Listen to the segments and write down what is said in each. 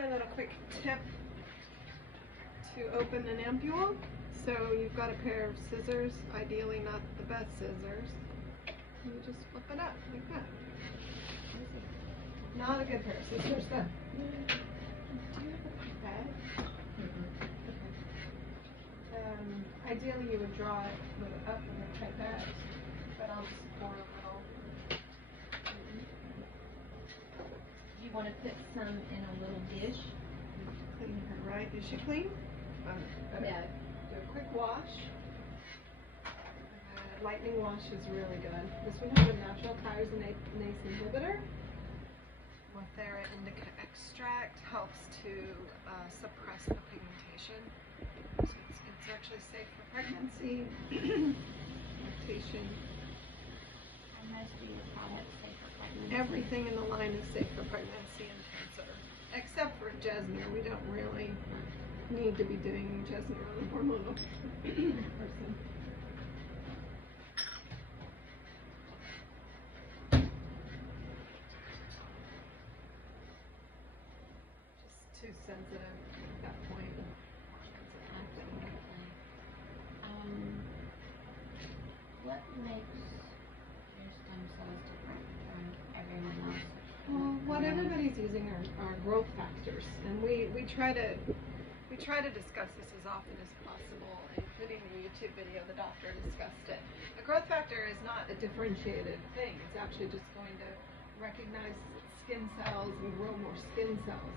my little quick tip to open an ampule. So you've got a pair of scissors, ideally not the best scissors. And you just flip it up like that. Not a good pair of scissors then. Do you have a pipette? Okay. Ideally you would draw it up with a pipette, but I'll just pour a little. You want to put some in a little dish? Clean her, right? Is she clean? Yeah. Do a quick wash. Lightning wash is really good. This one has a natural tyrosine inhibitor. Mothera indica extract helps to suppress the pigmentation. So it's actually safe for pregnancy, lactation. And most of your products safe for pregnancy? Everything in the line is safe for pregnancy and cancer, except for Jesner. We don't really need to be doing Jesner on a hormonal person. Just too sensitive at that point. What makes your stem cells different from everyone else? Well, what everybody's using are growth factors, and we try to discuss this as often as possible, including the YouTube video. The doctor discussed it. A growth factor is not a differentiated thing. It's actually just going to recognize skin cells and grow more skin cells.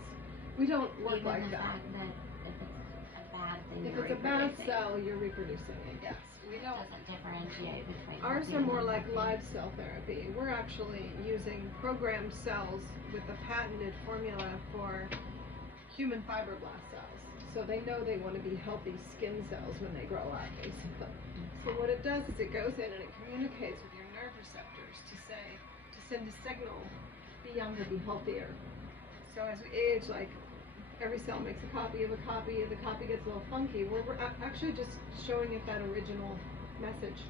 We don't work Even like the that. fact that if it's a bad thing, If it's a bad cell, you're reproducing it. Yes, we it don't. doesn't differentiate between. Ours healthy are more and like unhealthy. live cell therapy. We're actually using programmed cells with a patented formula for human fibroblast cells. So they know they want to be healthy skin cells when they grow up, basically. So what it does is it goes in and it communicates with your nerve receptors to send a signal, be younger, be healthier. So as we age, like every cell makes a copy of a copy, the copy gets a little funky. We're actually just showing it that original message.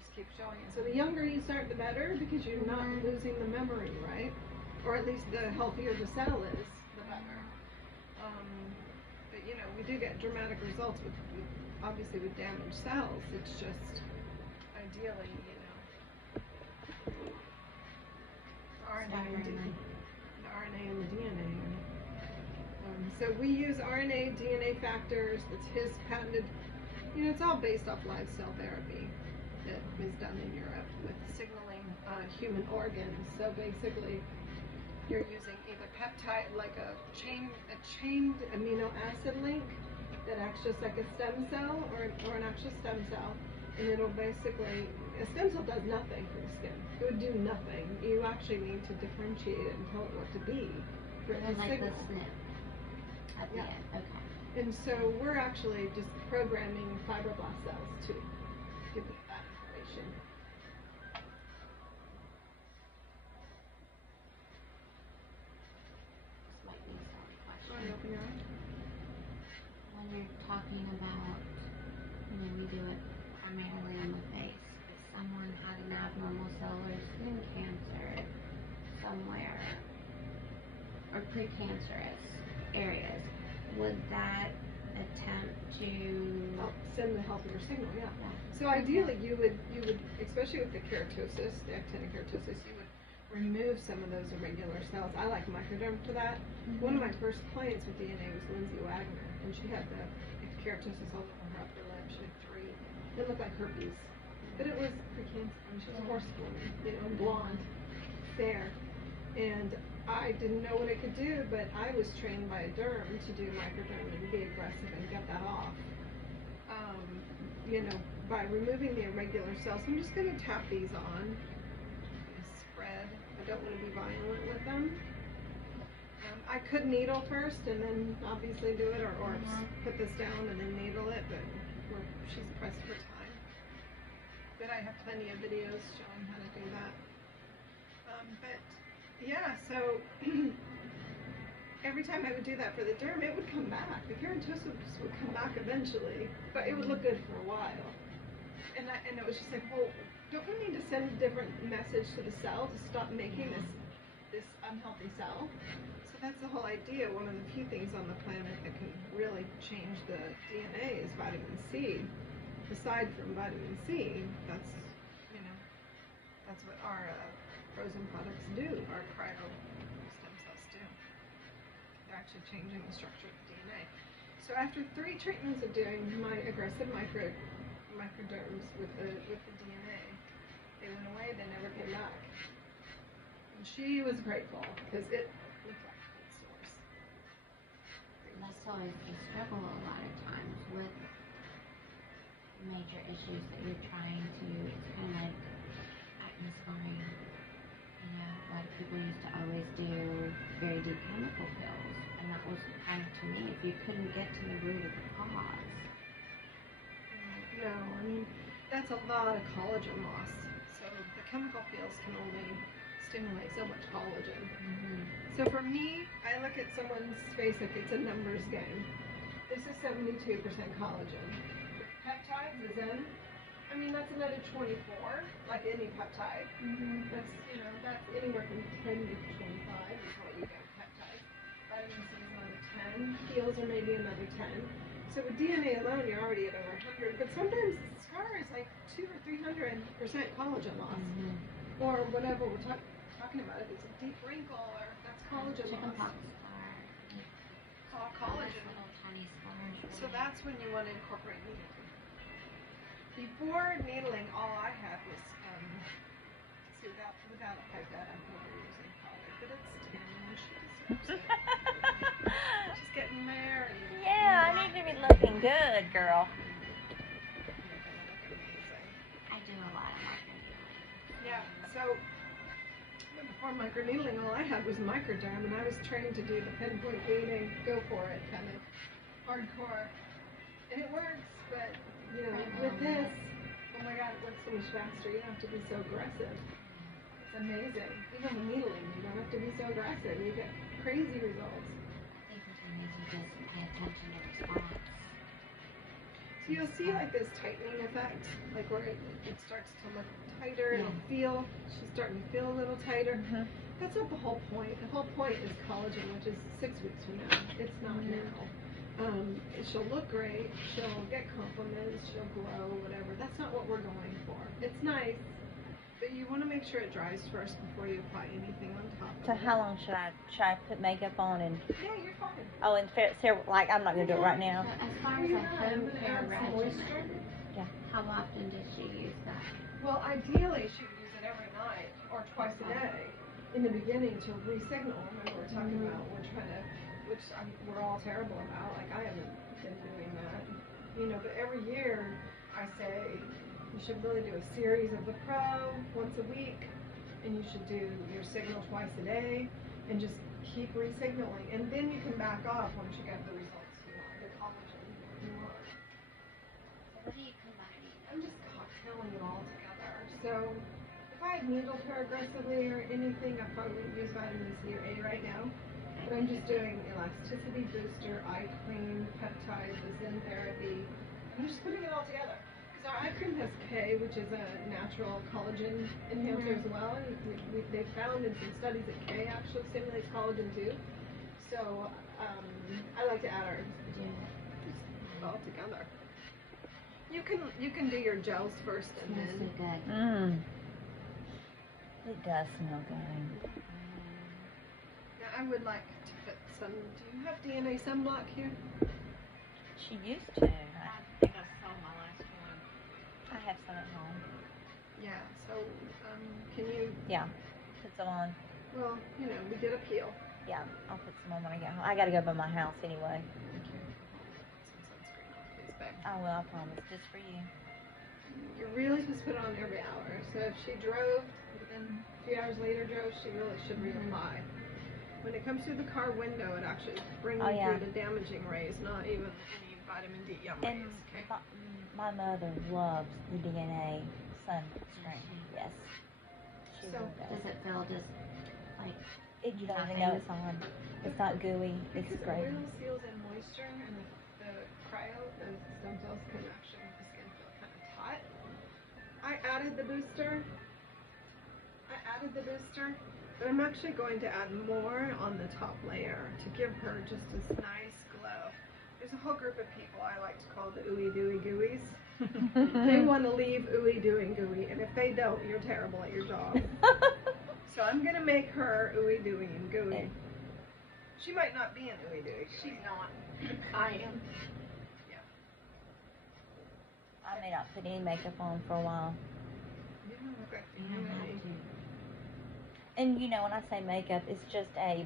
Just keep showing it. So the younger you start, the better, because you're not losing the memory, right? Or at least the healthier the cell is, the better. But you know, we do get dramatic results with obviously with damaged cells. It's just ideally, you know, the RNA and the DNA. So we use RNA, DNA factors. That's his patented. You know, it's all based off live cell therapy that is done in Europe with signaling human organs. So basically, you're using either peptide, like a chained amino acid link that acts just like a stem cell or an actual stem cell, and it'll basically, a stem cell does nothing for the skin. It would do nothing. You actually need to differentiate it and tell it what to be for the like signal. the snip at the end. Okay. And so we're actually just programming fibroblast cells to give it that information. This might be a silly question. Want to open your eyes? When you're talking about, you know, we do it primarily on the face. If someone had an abnormal cell or skin cancer somewhere, or precancerous areas, would that attempt to Help send the healthier signal, yeah. So ideally you would, especially with the keratosis, the actinic keratosis, you would remove some of those irregular cells. I like microderm for that. One of my first clients with DNA was Lindsay Wagner, and she had the keratosis all over her upper lip. She had 3. It looked like herpes, but it was precancer. I mean, she was a horse woman, you know, blonde, fair, and I didn't know what it could do, but I was trained by a derm to do microderm and be aggressive and get that off. You know, by removing the irregular cells. I'm just going to tap these on. Spread. I don't want to be violent with them. I could needle first and then obviously do it, or put this down and then needle it, but she's pressed for time. But I have plenty of videos showing how to do that. But yeah, so every time I would do that for the derm, it would come back. The keratosis would come back eventually, but it would look good for a while. And it was just like, well, don't we need to send a different message to the cell to stop making this unhealthy cell. So that's the whole idea. One of the few things on the planet that can really change the DNA is vitamin C. Aside from vitamin C, that's, you know, that's what our frozen products do, our cryo stem cells do. They're actually changing the structure of the DNA. So after 3 treatments of doing my aggressive microderms with the DNA, they went away, they never came back. And she was grateful because it looked like its source. That's always the struggle a lot of times with major issues that you're trying to, it's kind of like atmosphere. You know, a lot of people used to always do very deep chemical pills, and that was kind of, to me, if you couldn't get to the root of the cause. No, I mean, that's a lot of collagen loss. So the chemical pills can only stimulate so much collagen. So for me, I look at someone's face like it's a numbers game. This is 72% collagen. Peptides is in, I mean, that's another 24, like any peptide. That's, you know, that's anywhere from 10 to 25 is what you get with peptides. Vitamin C is another 10, heals are maybe another 10. So with DNA alone, you're already at over 100, but sometimes the scar is like 200 or 300% collagen loss. Or whatever we're talking about, if it's a deep wrinkle or that's collagen Chickenpox loss. scar. It's all collagen. Little tiny scars. So that's when you want to incorporate needling. Before needling, all I had was, see, without a pipette, I'm never using collar, but it's Tim and she deserves it. She's getting married. Yeah, I need to be looking good, girl. Amazing. I do a lot of microneedling. Yeah, so before microneedling, all I had was microderm, and I was trained to do the pinpoint bleeding, go for it, kind of hardcore. And it works, but, you know, with this, oh my God, it works so much faster. You don't have to be so aggressive. It's amazing. Even with needling, you don't have to be so aggressive. You get crazy results. I think sometimes you just pay attention to response. So you'll see like this tightening effect, like where it starts to look tighter, it'll feel, she's starting to feel a little tighter. That's not the whole point. The whole point is collagen, which is 6 weeks from now. It's not now. She'll look great, she'll get compliments, she'll glow, whatever. That's not what we're going for. It's nice, but you want to make sure it dries first before you apply anything on top of So it. how long should I put makeup on and? Yeah, you're fine. Oh, and like I'm not gonna do it right now. So as far as a home care regimen, Yeah. how often does she use that? Well, ideally, she would use it every night or twice a day. In the beginning, to re-signal. Remember, we're talking about we're trying to, which we're all terrible about. Like I haven't been doing that, you know. But every year, I say you should really do a series of the pro once a week, and you should do your signal twice a day, and just keep re-signaling. And then you can back off once you get the results you want, the collagen you want. So what are you combining? I'm just cocktailing it all together. So if I had needled her aggressively or anything, I probably wouldn't use vitamin C or A right now. But I'm just doing elasticity booster, eye cream, peptide, the Zen therapy. I'm just putting it all together. Because our eye cream has K, which is a natural collagen enhancer as well. And they found in some studies that K actually stimulates collagen too. So I like to add our just all together. You can do your gels first and Smells so then. good. It does smell good. Now, I would like to put some. Do you have DNA sunblock here? She used to. I think I saw my last one. I have some at home. Yeah. So can you? Yeah. Put some on. Well, you know, we did a peel. Yeah, I'll put some on when I get home. I gotta go by my house anyway. Okay. Some sunscreen on, please, babe. I will, I promise. Just for you. You're really supposed to put it on every hour. So if she drove, and a few hours later drove, she really should reapply. When it comes through the car window, it actually brings Oh, yeah. through the damaging rays, not even any vitamin D yum And rays. Okay. my mother loves the DNA sunscreen. Yes. She So, really Does does. it feel just like You don't even know it's on. It's not gooey. It's Because great. it really seals in moisture, and the cryo, the stem cells can actually make the skin feel kind of taut. I added the booster, But I'm actually going to add more on the top layer to give her just this nice glow. There's a whole group of people I like to call the ooey dooey gooeys. They want to leave ooey doing gooey, and if they don't, you're terrible at your job. So I'm going to make her ooey dooey and gooey. She might not be an ooey dooey gooey. She's not. I am. I may not put any makeup on for a while. You don't look like You don't have you. to. And you know, when I say makeup, it's just a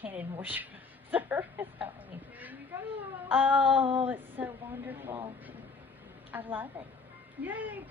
tinted moisturizer. It's not really. Here you go. Oh, it's so wonderful. I love it. Yay.